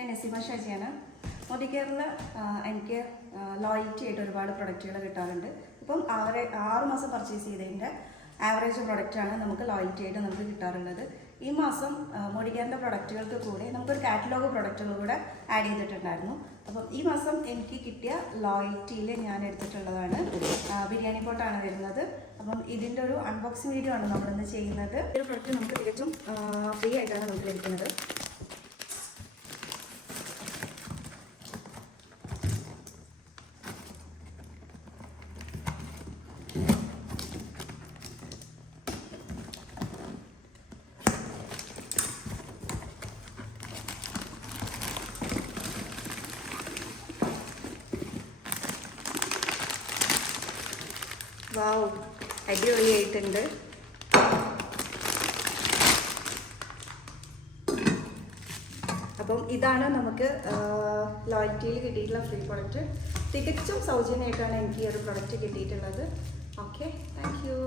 ഞാൻ നസീമ ഷാജിയാണ്. മോഡികെയറിൽ എനിക്ക് ലോയൽറ്റി ആയിട്ട് ഒരുപാട് പ്രൊഡക്റ്റുകൾ കിട്ടാറുണ്ട്. ഇപ്പം 6 മാസം പർച്ചേസ് ചെയ്തതിൻ്റെ ആവറേജ് പ്രൊഡക്റ്റാണ് നമുക്ക് ലോയൽറ്റി ആയിട്ട് നമുക്ക് കിട്ടാറുള്ളത്. ഈ മാസം മോഡികെയറിൻ്റെ പ്രൊഡക്റ്റുകൾക്ക് കൂടെ നമുക്കൊരു കാറ്റലോഗ് പ്രൊഡക്റ്റുകൾ കൂടെ ആഡ് ചെയ്തിട്ടുണ്ടായിരുന്നു. അപ്പം ഈ മാസം എനിക്ക് കിട്ടിയ ലോയൽറ്റിയിൽ ഞാൻ എടുത്തിട്ടുള്ളതാണ് ബിരിയാണി പോട്ടാണ് വരുന്നത്. അപ്പം ഇതിൻ്റെ ഒരു അൺബോക്സിങ് വീഡിയോ ആണ് നമ്മളിന്ന് ചെയ്യുന്നത്. ഈ ഒരു പ്രൊഡക്റ്റ് നമുക്ക് തികച്ചും ഫ്രീ ആയിട്ടാണ് നമുക്ക് ലഭിക്കുന്നത്. വാവ്, അടിപൊളിയായിട്ടുണ്ട്. അപ്പം ഇതാണ് നമുക്ക് ലോയൽറ്റിയിൽ കിട്ടിയിട്ടുള്ള ഫ്രീ പ്രൊഡക്റ്റ്. തികച്ചും സൗജന്യമായിട്ടാണ് എനിക്ക് ഈ ഒരു പ്രൊഡക്റ്റ് കിട്ടിയിട്ടുള്ളത്. Okay, thank you.